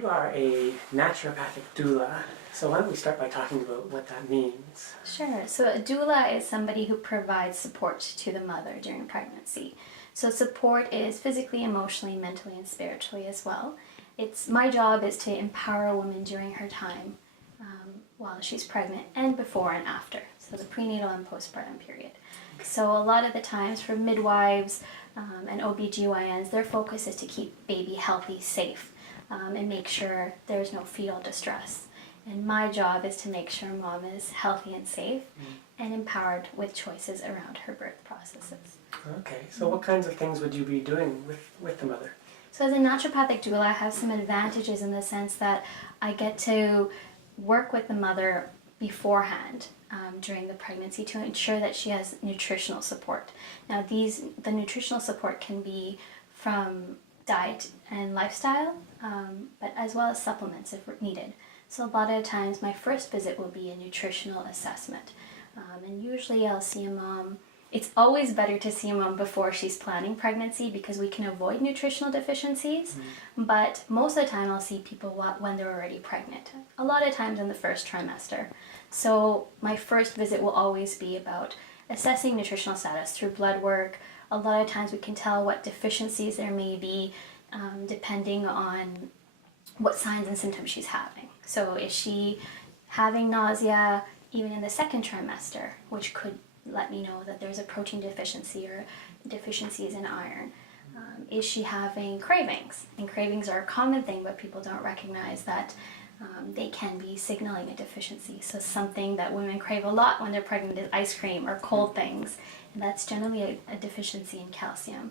You are a naturopathic doula, so why don't we start by talking about what that means? Sure. So a doula is somebody who provides support to the mother during pregnancy. So support is physically, emotionally, mentally, and spiritually as well. My job is to empower a woman during her time while she's pregnant and before and after. So the prenatal and postpartum period. So a lot of the times for midwives and OBGYNs, their focus is to keep baby healthy, safe, and make sure there's no fetal distress. And my job is to make sure mom is healthy and safe and empowered with choices around her birth processes. Okay, so what kinds of things would you be doing with the mother? So as a naturopathic doula, I have some advantages in the sense that I get to work with the mother beforehand during the pregnancy to ensure that she has nutritional support. Now the nutritional support can be from diet and lifestyle, but as well as supplements if needed. So a lot of times my first visit will be a nutritional assessment. And usually I'll see a mom. It's always better to see a mom before she's planning pregnancy because we can avoid nutritional deficiencies. But most of the time I'll see people when they're already pregnant. A lot of times in the first trimester. So my first visit will always be about assessing nutritional status through blood work. A lot of times we can tell what deficiencies there may be depending on what signs and symptoms she's having. So is she having nausea even in the second trimester, which could let me know that there's a protein deficiency or deficiencies in iron? Is she having cravings? And cravings are a common thing, but people don't recognize that they can be signaling a deficiency. So something that women crave a lot when they're pregnant is ice cream or cold things, and that's generally a deficiency in calcium.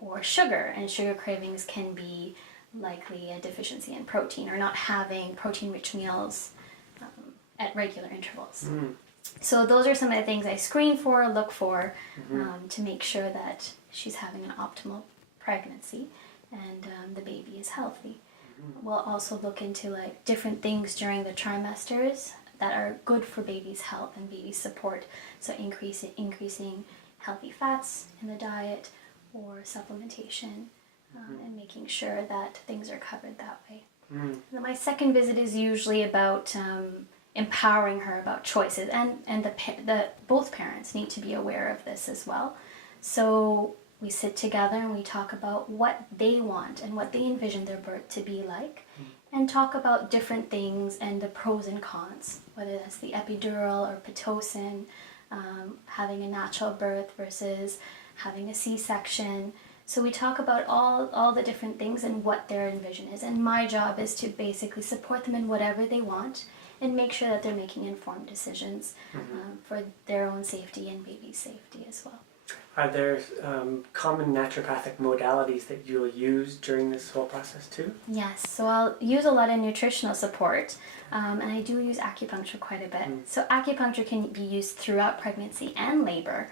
Or sugar, and sugar cravings can be likely a deficiency in protein or not having protein-rich meals at regular intervals. So those are some of the things I screen for, look for, to make sure that she's having an optimal pregnancy and the baby is healthy. We'll also look into different things during the trimesters that are good for baby's health and baby's support. So increasing healthy fats in the diet or supplementation and making sure that things are covered that way. And then my second visit is usually about empowering her about choices, and both parents need to be aware of this as well. So we sit together and we talk about what they want and what they envision their birth to be like, and talk about different things and the pros and cons, whether that's the epidural or Pitocin, having a natural birth versus having a C-section. So we talk about all the different things and what their envision is. And my job is to basically support them in whatever they want and make sure that they're making informed decisions for their own safety and baby's safety as well. Are there common naturopathic modalities that you'll use during this whole process too? Yes, so I'll use a lot of nutritional support, and I do use acupuncture quite a bit. So acupuncture can be used throughout pregnancy and labor,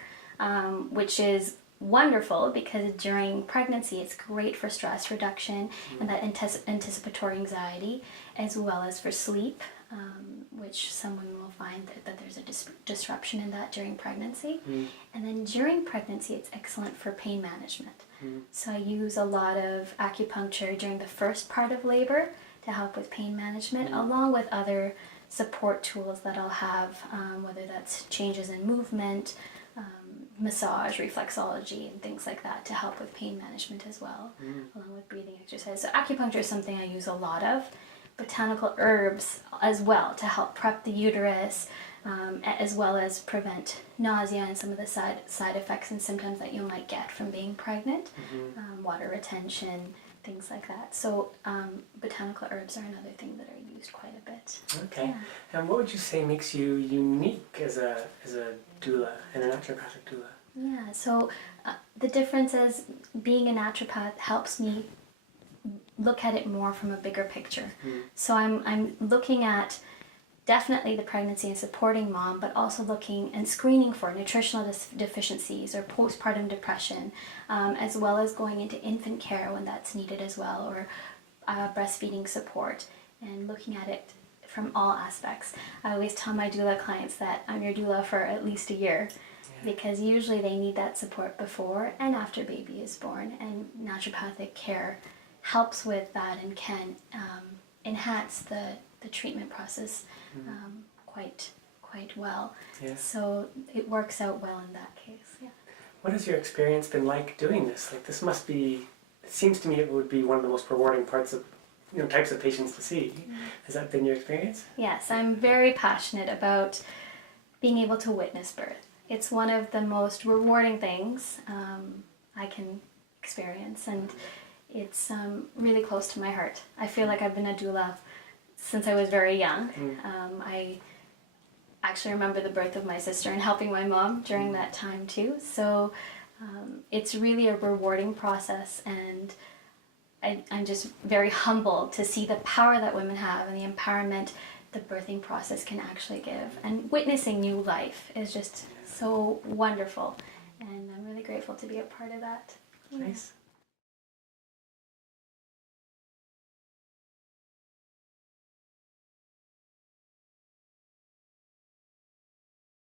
which is wonderful because during pregnancy it's great for stress reduction and that anticipatory anxiety, as well as for sleep, which some women will find that there's a disruption in that during pregnancy. And then during pregnancy it's excellent for pain management. So I use a lot of acupuncture during the first part of labor to help with pain management, along with other support tools that I'll have, whether that's changes in movement, massage, reflexology, and things like that to help with pain management as well, along with breathing exercise. So acupuncture is something I use a lot of. Botanical herbs as well to help prep the uterus, as well as prevent nausea and some of the side effects and symptoms that you might get from being pregnant, water retention, things like that. So botanical herbs are another thing that are used quite a bit. Okay. Yeah. And what would you say makes you unique as a doula and a naturopathic doula? Yeah, so the difference is being a naturopath helps me look at it more from a bigger picture. So I'm looking at definitely the pregnancy and supporting mom, but also looking and screening for nutritional deficiencies or postpartum depression, as well as going into infant care when that's needed as well, or breastfeeding support, and looking at it from all aspects. I always tell my doula clients that I'm your doula for at least a year, because usually they need that support before and after baby is born, and naturopathic care helps with that and can enhance the treatment process quite well. Yeah. So it works out well in that case. Yeah. What has your experience been like doing this? Like, this must be, it seems to me it would be one of the most rewarding parts of, types of patients to see. Has that been your experience? Yes, I'm very passionate about being able to witness birth. It's one of the most rewarding things I can experience, and it's really close to my heart. I feel like I've been a doula since I was very young. I actually remember the birth of my sister and helping my mom during that time too. So it's really a rewarding process, and I'm just very humbled to see the power that women have and the empowerment the birthing process can actually give. And witnessing new life is just so wonderful, and I'm really grateful to be a part of that. Nice.